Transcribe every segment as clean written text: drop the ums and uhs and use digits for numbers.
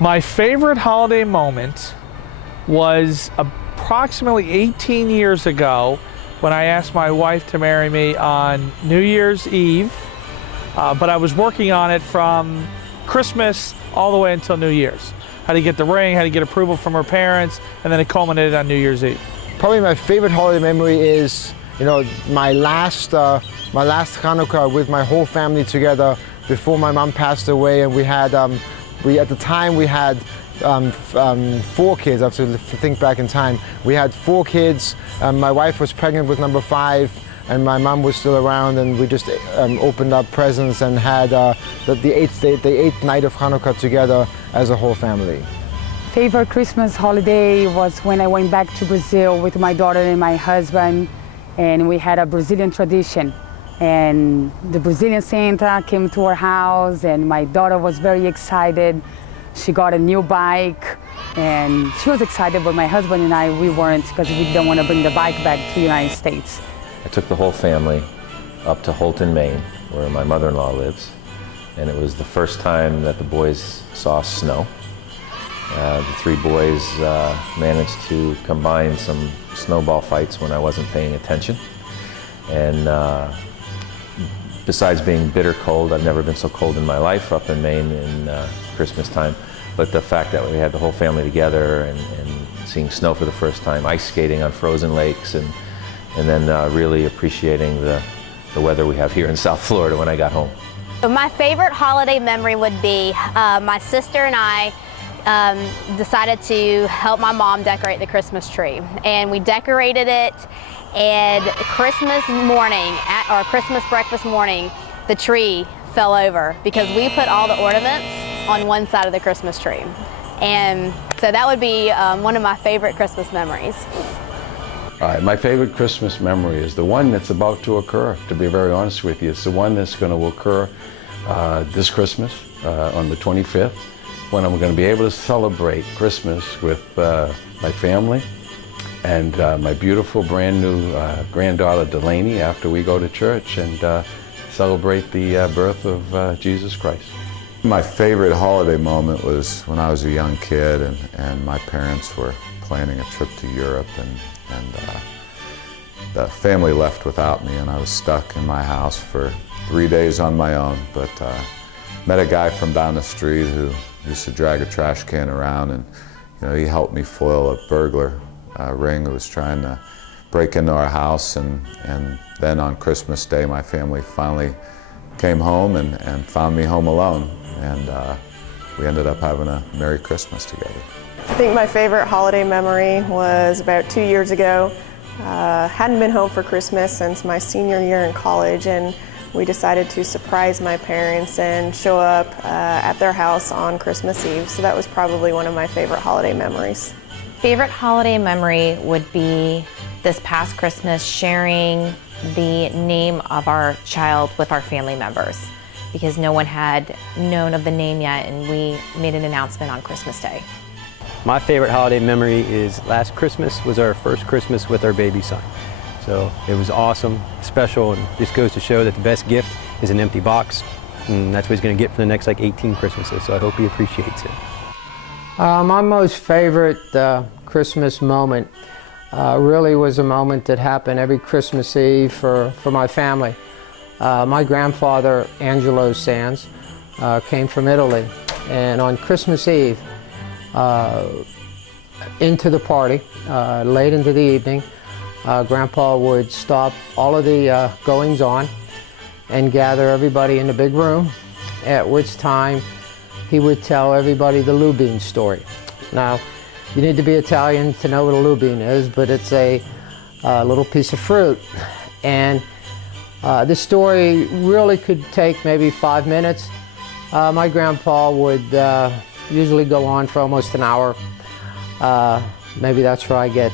My favorite holiday moment was approximately 18 years ago when I asked my wife to marry me on New Year's Eve, but I was working on it from Christmas all the way until New Year's. Had to get the ring, had to get approval from her parents, and then it culminated on New Year's Eve. Probably my favorite holiday memory is, my last Hanukkah with my whole family together before my mom passed away, and we had, at the time we had 4 kids. I have to think back in time. We had 4 kids. My wife was pregnant with number 5, and my mom was still around, and we just opened up presents and had the eighth night of Hanukkah together as a whole family. Favorite Christmas holiday was when I went back to Brazil with my daughter and my husband, and we had a Brazilian tradition. And the Brazilian Santa came to our house, and my daughter was very excited. She got a new bike, and she was excited, but my husband and I, we weren't, because we didn't want to bring the bike back to the United States. I took the whole family up to Holton, Maine, where my mother-in-law lives, and it was the first time that the boys saw snow. The 3 boys managed to combine some snowball fights when I wasn't paying attention, and besides being bitter cold, I've never been so cold in my life up in Maine in Christmas time, but the fact that we had the whole family together and seeing snow for the first time, ice skating on frozen lakes, and then really appreciating the weather we have here in South Florida when I got home. So my favorite holiday memory would be my sister and I decided to help my mom decorate the Christmas tree, and we decorated it. And Christmas morning, or Christmas breakfast morning, the tree fell over because we put all the ornaments on one side of the Christmas tree. And so that would be one of my favorite Christmas memories. All right, my favorite Christmas memory is the one that's about to occur, to be very honest with you. It's the one that's going to occur this Christmas on the 25th, when I'm going to be able to celebrate Christmas with my family and my beautiful brand new granddaughter Delaney after we go to church and celebrate the birth of Jesus Christ. My favorite holiday moment was when I was a young kid and my parents were planning a trip to Europe, and the family left without me, and I was stuck in my house for 3 days on my own. But met a guy from down the street who used to drag a trash can around, and he helped me foil a burglar ring who was trying to break into our house, and then on Christmas Day my family finally came home and found me home alone, and we ended up having a Merry Christmas together. I think my favorite holiday memory was about 2 years ago. Hadn't been home for Christmas since my senior year in college, and we decided to surprise my parents and show up at their house on Christmas Eve. So that was probably one of my favorite holiday memories. Favorite holiday memory would be this past Christmas sharing the name of our child with our family members, because no one had known of the name yet, and we made an announcement on Christmas Day. My favorite holiday memory is last Christmas was our first Christmas with our baby son. So it was awesome, special, and just goes to show that the best gift is an empty box, and that's what he's going to get for the next 18 Christmases, so I hope he appreciates it. My most favorite Christmas moment really was a moment that happened every Christmas Eve for my family. My grandfather, Angelo Sands, came from Italy, and on Christmas Eve, into the party, late into the evening, Grandpa would stop all of the goings-on and gather everybody in the big room, at which time he would tell everybody the lupine story. Now, you need to be Italian to know what a lupine is, but it's a little piece of fruit. And this story really could take maybe 5 minutes. My grandpa would usually go on for almost an hour. Maybe that's where I get,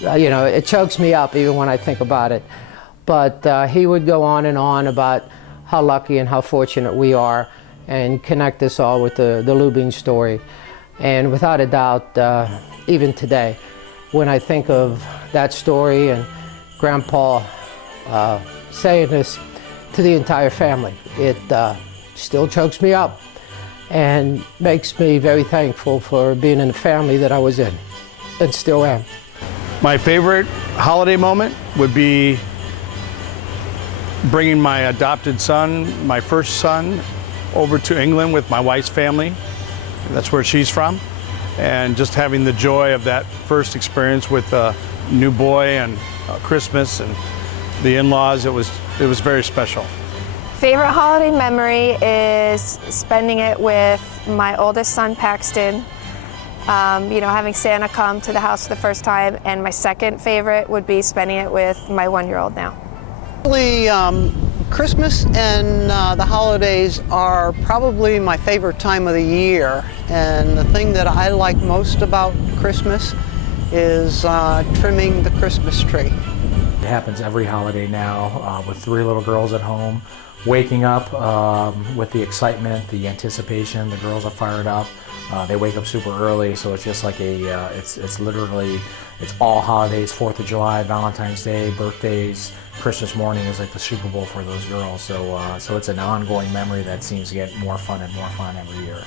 it chokes me up even when I think about it. But he would go on and on about how lucky and how fortunate we are, and connect us all with the lupine story. And without a doubt, even today, when I think of that story and Grandpa saying this to the entire family, it still chokes me up. and makes me very thankful for being in the family that I was in and still am. My favorite holiday moment would be bringing my adopted son, my first son, over to England with my wife's family. That's where she's from. And just having the joy of that first experience with a new boy and Christmas and the in-laws, it was very special. Favorite holiday memory is spending it with my oldest son, Paxton. Having Santa come to the house for the first time, and my second favorite would be spending it with my 1-year-old now. Christmas and the holidays are probably my favorite time of the year, and the thing that I like most about Christmas is trimming the Christmas tree. It happens every holiday now with 3 little girls at home, waking up with the excitement, the anticipation. The girls are fired up. They wake up super early, so it's just like it's literally, it's all holidays, 4th of July, Valentine's Day, birthdays, Christmas morning is like the Super Bowl for those girls. So it's an ongoing memory that seems to get more fun and more fun every year.